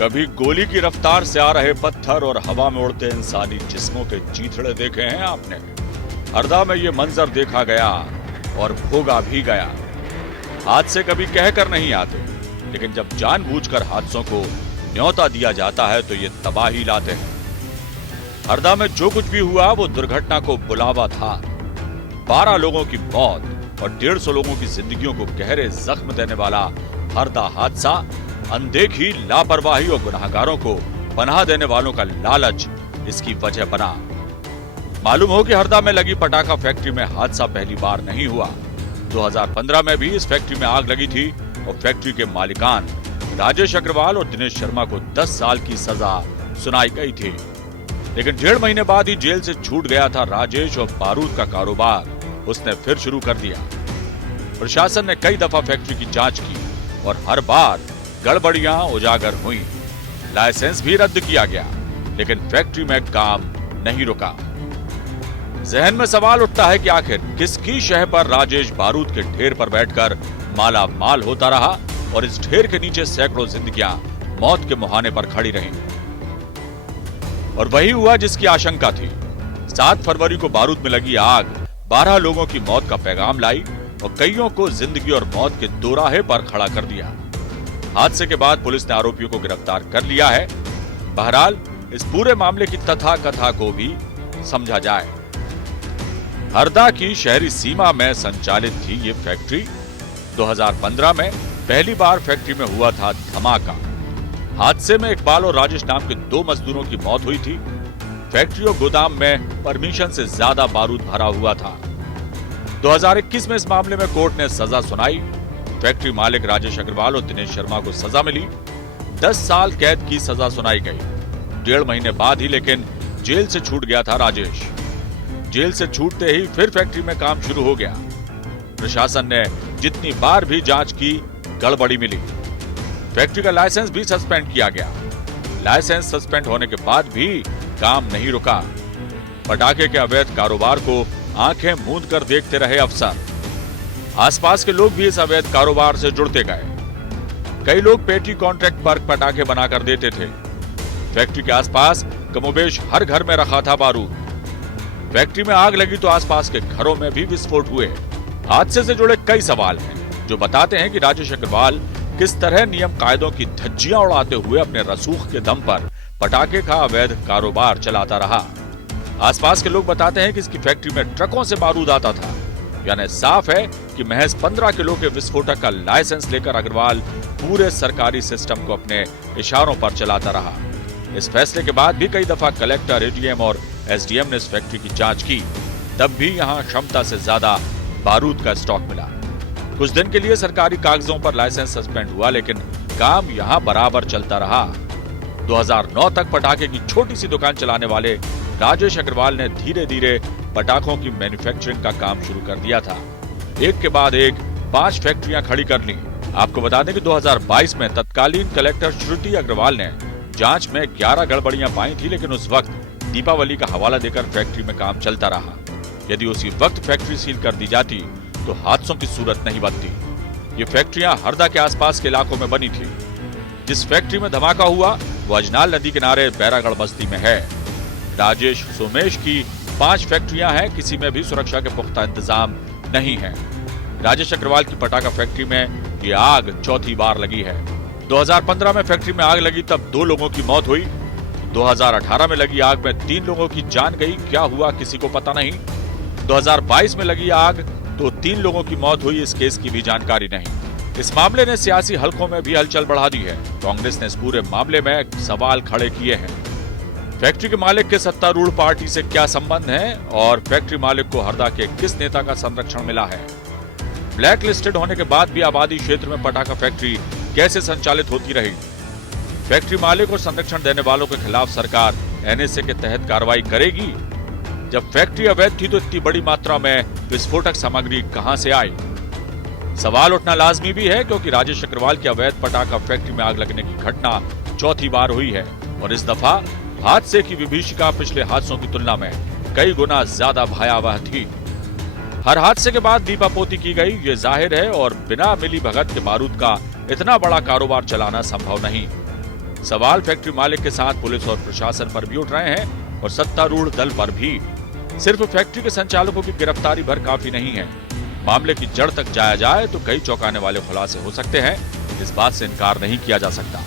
कभी गोली की रफ्तार से आ रहे पत्थर और हवा में उड़ते इंसानी जिस्मों के चीथड़े देखे हैं आपने? हरदा में ये मंजर देखा गया और भोगा भी गया। हादसे कभी कहकर नहीं आते, लेकिन जब जानबूझकर हादसों को न्योता दिया जाता है तो ये तबाही लाते हैं। हरदा में जो कुछ भी हुआ वो दुर्घटना को बुलावा था। 12 लोगों की मौत और 150 लोगों की जिंदगियों को गहरे जख्म देने वाला हरदा हादसा अनदेखी, लापरवाही और गुनाहगारों को पनाह देने वालों का लालच इसकी वजह बना। मालूम हो कि हरदा में लगी पटाखा फैक्ट्री में हादसा पहली बार नहीं हुआ। 2015 में भी इस फैक्ट्री में आग लगी थी और फैक्ट्री के मालिकान राजेश अग्रवाल और दिनेश शर्मा को 10 साल की सजा सुनाई गई थी। लेकिन 1.5 महीने बाद ही जेल से छूट गया था राजेश और बारूद का कारोबार उसने फिर शुरू कर दिया। प्रशासन ने कई दफा फैक्ट्री की जांच की और हर बार गड़बड़ियां उजागर हुई। लाइसेंस भी रद्द किया गया, लेकिन फैक्ट्री में काम नहीं रुका। जहन में सवाल उठता है कि आखिर किसकी शह पर राजेश बारूद के ढेर पर बैठकर माला माल होता रहा और इस ढेर के नीचे सैकड़ों जिंदगियां मौत के मुहाने पर खड़ी रहीं। और वही हुआ जिसकी आशंका थी। 7 फरवरी को बारूद में लगी आग 12 लोगों की मौत का पैगाम लाई और कईयों को जिंदगी और मौत के दोराहे पर खड़ा कर दिया। हादसे के बाद पुलिस ने आरोपियों को गिरफ्तार कर लिया है। बहरहाल इस पूरे मामले की तथा कथा को भी समझा जाए। हरदा की शहरी सीमा में संचालित थी ये फैक्ट्री। 2015 में पहली बार फैक्ट्री में हुआ था धमाका। हादसे में इकबाल और राजेश नाम के 2 मजदूरों की मौत हुई थी। फैक्ट्री और गोदाम में परमिशन से ज्यादा बारूद भरा हुआ था। 2021 में इस मामले में कोर्ट ने सजा सुनाई। फैक्ट्री मालिक राजेश अग्रवाल और दिनेश शर्मा को सजा मिली। 10 साल कैद की सजा सुनाई गई। 1.5 महीने बाद ही लेकिन जेल से छूट गया था राजेश। जेल से छूटते ही फिर फैक्ट्री में काम शुरू हो गया। प्रशासन ने जितनी बार भी जांच की, गड़बड़ी मिली। फैक्ट्री का लाइसेंस भी सस्पेंड किया गया। लाइसेंस सस्पेंड होने के बाद भी काम नहीं रुका। पटाखे के अवैध कारोबार को आंखें मूंद कर देखते रहे अफसर। आसपास के लोग भी इस अवैध कारोबार से जुड़ते गए। कई लोग पेटी कॉन्ट्रैक्ट पर पटाखे बनाकर देते थे। फैक्ट्री के आसपास कमोबेश हर घर में रखा था बारूद। फैक्ट्री में आग लगी तो आसपास के घरों में भी विस्फोट हुए। हादसे से जुड़े कई सवाल हैं जो बताते हैं कि राजेश अग्रवाल किस तरह नियम कायदों की धज्जियां उड़ाते हुए अपने रसूख के दम पर पटाखे का अवैध कारोबार चलाता रहा। आसपास के लोग बताते हैं कि इसकी फैक्ट्री में ट्रकों से बारूद आता था। यानी साफ है कि महज 15 किलो के विस्फोटक का लाइसेंस लेकर अग्रवाल पूरे सरकारी सिस्टम को अपने इशारों पर चलाता रहा। इस फैसले के बाद भी कई दफा कलेक्टर, एडीएम और एसडीएम ने इस फैक्ट्री की जांच की, तब भी यहां क्षमता से ज्यादा बारूद का स्टॉक मिला। कुछ दिन के लिए सरकारी कागजों पर लाइसेंस सस्पेंड हुआ, लेकिन काम यहां बराबर चलता रहा। 2009 तक पटाखे की छोटी सी दुकान चलाने वाले राजेश अग्रवाल ने धीरे धीरे पटाखों की मैन्युफैक्चरिंग का काम शुरू कर दिया था। एक के बाद एक 5 फैक्ट्रियां खड़ी कर ली। आपको बता दें कि 2022 में तत्कालीन कलेक्टर श्रुति अग्रवाल ने जांच में 11 गड़बड़ियां पाई थी, लेकिन उस वक्त दीपावली का हवाला देकर फैक्ट्री में काम चलता रहा। यदि उसी वक्त फैक्ट्री सील कर दी जाती तो हादसों की सूरत नहीं बनती। ये फैक्ट्रियां हरदा के आसपास के इलाकों में बनी थी। जिस फैक्ट्री में धमाका हुआ वो अजनाल नदी किनारे बैरागढ़ बस्ती में है। राजेश सोमेश की 5 फैक्ट्रियां हैं, किसी में भी सुरक्षा के पुख्ता इंतजाम नहीं है। राजेश अग्रवाल की पटाखा फैक्ट्री में ये आग चौथी बार लगी है। 2015 में फैक्ट्री में आग लगी तब 2 लोगों की मौत हुई। 2018 में लगी आग में 3 लोगों की जान गई, क्या हुआ किसी को पता नहीं। 2022 में लगी आग तो 3 लोगों की मौत हुई, इस केस की भी जानकारी नहीं। इस मामले ने सियासी हलकों में भी हलचल बढ़ा दी है। कांग्रेस ने इस पूरे मामले में सवाल खड़े किए हैं। फैक्ट्री के मालिक के सत्तारूढ़ पार्टी से क्या संबंध है और फैक्ट्री मालिक को हरदा के किस नेता का संरक्षण मिला है। ब्लैक लिस्टेड होने के बाद भी आबादी क्षेत्र में पटाखा फैक्ट्री कैसे संचालित होती रही। फैक्ट्री मालिक और संरक्षण देने वालों के खिलाफ सरकार एनएसए के तहत कार्रवाई करेगी। जब फैक्ट्री अवैध थी तो इतनी बड़ी मात्रा में विस्फोटक सामग्री कहां से आई। सवाल उठना लाजमी भी है, क्योंकि राजेश अग्रवाल की अवैध पटाखा फैक्ट्री में आग लगने की घटना चौथी बार हुई है और इस दफा हादसे की विभीषिका पिछले हादसों की तुलना में कई गुना ज्यादा भयावह थी। हर हादसे के बाद दीपापोती की गई, ये जाहिर है, और बिना मिली भगत के बारूद का इतना बड़ा कारोबार चलाना संभव नहीं। सवाल फैक्ट्री मालिक के साथ पुलिस और प्रशासन पर भी उठ रहे हैं और सत्तारूढ़ दल पर भी। सिर्फ फैक्ट्री के संचालकों की गिरफ्तारी भर काफी नहीं है। मामले की जड़ तक जाया जाए तो कई चौंकाने वाले खुलासे हो सकते हैं, इस बात से इनकार नहीं किया जा सकता।